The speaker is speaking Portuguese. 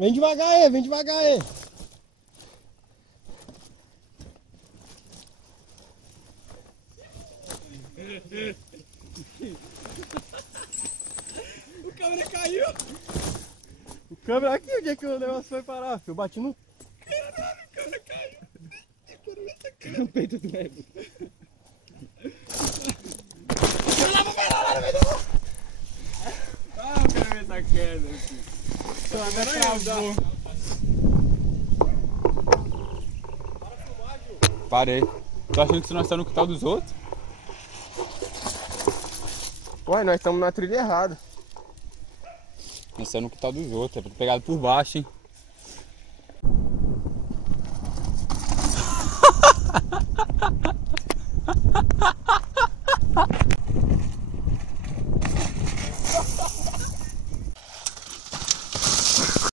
Vem devagar aí, vem devagar aí. O câmera caiu. O câmera aqui, onde é que o negócio foi parar? Eu bati no... Caralho, o câmera caiu. No peito do ego. Ah, eu quero ver essa queda, filho. Travou. Parei. Tô achando que nós estamos no quintal dos outros? Ué, nós estamos na trilha errada. Nós estamos no quintal dos outros. É pegado por baixo, hein?